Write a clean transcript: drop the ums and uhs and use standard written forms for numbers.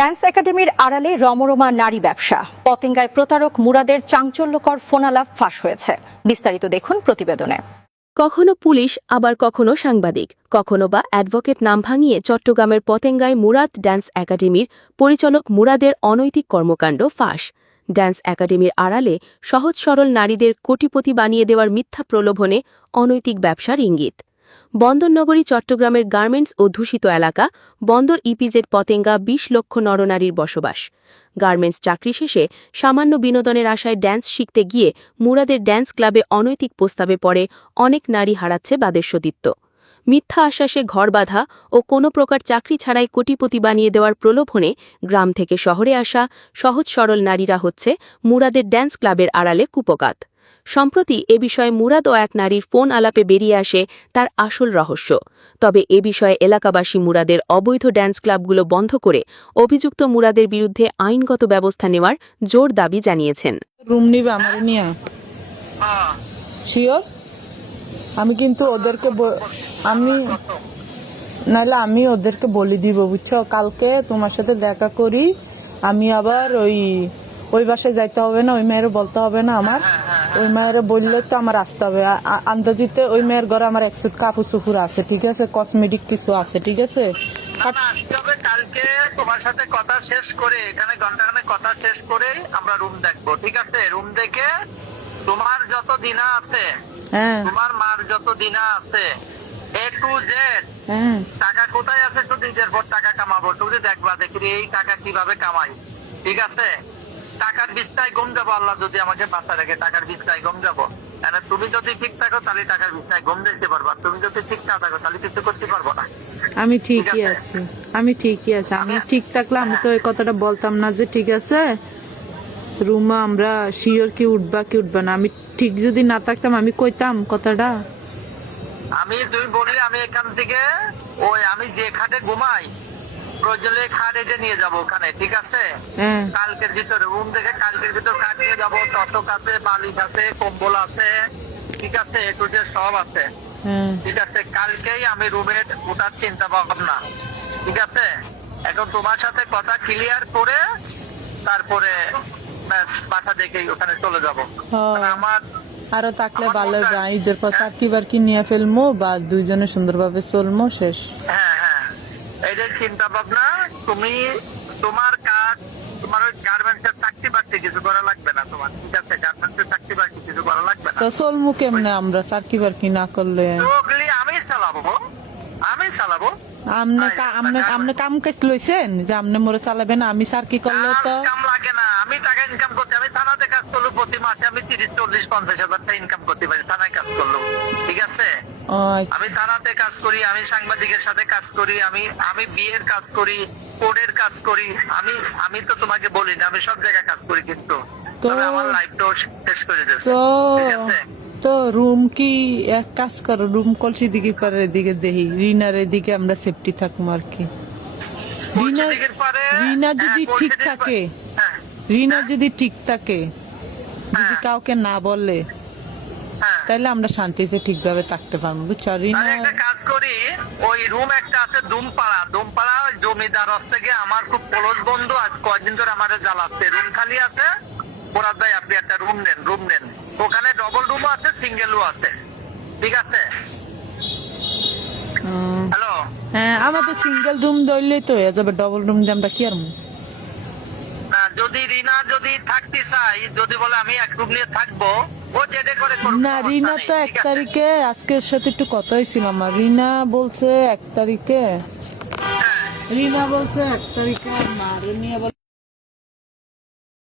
Dance একাডেমির আড়ালে রমরমা নারী ব্যবসা, পতেঙ্গায় প্রতারক মুরাদের চাঞ্চল্যকর ফোনালাপ ফাঁস হয়েছে। বিস্তারিত দেখুন প্রতিবেদনে। কখনো পুলিশ, আবার কখনো সাংবাদিক, কখনো বা অ্যাডভোকেট নাম ভাঙিয়ে চট্টগ্রামের পতেঙ্গায় মুরাদ ড্যান্স একাডেমির পরিচালক মুরাদের অনৈতিক কর্মকাণ্ড ফাঁস। ড্যান্স একাডেমির আড়ালে সহজ সরল নারীদের কোটিপতি বানিয়ে দেওয়ার মিথ্যা প্রলোভনে অনৈতিক ব্যবসার ইঙ্গিত। বন্দরনগরী চট্টগ্রামের গার্মেন্টস ও দূষিত এলাকা বন্দর ইপিজেড পতেঙ্গা ২০ লক্ষ নরনারীর বসবাস। গার্মেন্টস চাকরি শেষে সামান্য বিনোদনের আশায় ড্যান্স শিখতে গিয়ে মুরাদের ড্যান্স ক্লাবে অনৈতিক প্রস্তাবে পড়ে অনেক নারী হারাচ্ছে বাদেশদিত্ব। মিথ্যা আশ্বাসে ঘর বাঁধা ও কোনো প্রকার চাকরি ছাড়াই কোটিপতি বানিয়ে দেওয়ার প্রলোভনে গ্রাম থেকে শহরে আসা সহজ সরল নারীরা হচ্ছে মুরাদের ড্যান্স ক্লাবের আড়ালে কুপকাত। সম্প্রতি এ বিষয়ে মুরাদ ও এক নারীর ফোন আলাপে বেরিয়ে আসে তার আসল রহস্য। তবে এ বিষয়ে এলাকাবাসী মুরাদের অবৈধ ড্যান্স ক্লাবগুলো বন্ধ করে অভিযুক্ত মুরাদের বিরুদ্ধে আইনগত ব্যবস্থা নেওয়ার জোর দাবি জানিয়েছেন। রুম নিবে আমার নিয়া শিওর? আমি কিন্তু ওদেরকে আমি ওদেরকে বলে দিব, বুঝছো? কালকে তোমার সাথে দেখা করি। আমি আবার ওই বাসায় যাইতে হবে না, ওই মেয়ের বলতে হবে না আমার। ওই মেয়ের বললে তো আমার আসতে হবে। আন্দাজিতে ওই মেয়ের ঘরে আমার একসুট কাপড় চুপুর আছে, ঠিক আছে? কসমেটিক কিছু আছে, ঠিক আছে? কালকে তোমার সাথে কথা শেষ করে, এখানে ঘন্টাখানে কথা শেষ করে আমরা রুম দেখবো, ঠিক আছে? রুম দেখে তোমার যত দিনা আছে, তোমার মার যত দিনা আছে, A to Z টাকা কোথায় আছে, শুধু নিজের পর টাকা কামাবো, শুধু দেখবা দেখি এই টাকা কিভাবে কামাই, ঠিক আছে? টাকার বিস্তায় গম যাবো, আল্লাহ যদি আমাকে বাঁচা রেখে টাকার বিস্তায় গম যাবো। তুমি যদি ঠিক থাকো তাহলে টাকার বিস্তায় গম দিতে পারবা, তুমি যদি ঠিক না থাকো তাহলে কিছু করতে পারবো না। আমি ঠিকই আছি, আমি ঠিক থাকলে আমি তো এই কথাটা বলতাম না যে ঠিক আছে রুমা আমরা শিওর কি উঠবা কি উঠবা না। আমি ঠিক যদি না থাকতাম আমি কইতাম কথাটা। তুমি বললে আমি এখান থেকে আমি যে খাটে ঘুমাই প্রয়োজনে খাট এটে নিয়ে যাবো ওখানে, ঠিক আছে? কালকের ভিতরে রুম দেখে কালকের ভিতরে খাট নিয়ে যাবো, ততক আছে, বালিশ আছে, কম্বল আছে, ঠিক আছে? এটুটে সব আছে, ঠিক আছে? কালকেই আমি রুমে ওঠার চিন্তা ভাবনা, ঠিক আছে? এখন তোমার সাথে কথা ক্লিয়ার করে তারপরে বাসা দেখে ওখানে চলে যাবো। আমার আরো থাকলে ভালো যায়, ঈদের পর চাকরিবার কি নিয়ে ফেলবো বা দুইজনে সুন্দরভাবে চলবো, শেষ। হ্যাঁ, এইটাই চিন্তা ভাবনা। তুমি তোমার কাজ, তোমার ওই গার্মেন্টসের চাকরি বাকরি কিছু করা লাগবে না তোমার, ঠিক আছে? গার্মেন্টসের চাকরি বাকরি কিছু করা লাগবে না। তো চলবো কেমনে আমরা চাকরি বাকরি না করলে? আমি চালাবো। আপনি কাম কাজ লইছেন যে আপনি মোরে চালাবেন? আমি স্যার কি করলে তো কাম লাগে না, আমি টাকা ইনকাম করতে, আমি থানাতে কাজ করলো প্রতি মাসে আমি 30-40-50 হাজার টাকা ইনকাম করতে পারি থানায় কাজ করলো, ঠিক আছে? আমি থানাতে কাজ করি, আমি সাংবাদিকের সাথে কাজ করি, আমি বিয়ের কাজ করি, কোর্টের কাজ করি। আমি তো তোমাকে বলি না, আমি সব জায়গায় কাজ করি, কিন্তু আমার লাইফটাও শেষ করে দিয়েছে, ঠিক আছে? তো রুম কি এক কাজ করো, রুম কলসি দিকে পারে দিকে দেখি, রিনার এদিকে আমরা সেফটি থাকবো আর কি। রিনা যদি ঠিক থাকে, যদি কাউকে না বলে তাহলে আমরা শান্তিতে ঠিকভাবে থাকতে পারবো, বুঝছো? রিনা একটা কাজ করি, ওই রুম একটা আছে দুমপাড়া জমিদার হচ্ছে গিয়ে আমার খুব ক্লোজ বন্ধু, আজ কয়েকদিন ধরে আমাদের জ্বালাচ্ছে। রুম খালি আছে, ওরা ভাই আপনি একটা রুম নেন, ওখানে ডবল রুমও আছে, সিঙ্গেলও আছে, ঠিক আছে? হ্যালো, হ্যাঁ, আমাদের সিঙ্গেল রুম ধরলেই তো হয়ে যাবে, ডবল রুম দিয়ে আমরা কি আর না। যদি রিনা যদি থাকতে চাই, যদি বলে আমি এক রুম নিয়ে থাকবো, ও যেটা করে না। রিনা তো 1 তারিখে আজকের সাথে একটু কথা হয়েছিল আমার। রিনা বলছে 1 তারিখে, রিনা বলছে 1 তারিখে, আর মা নিয়ে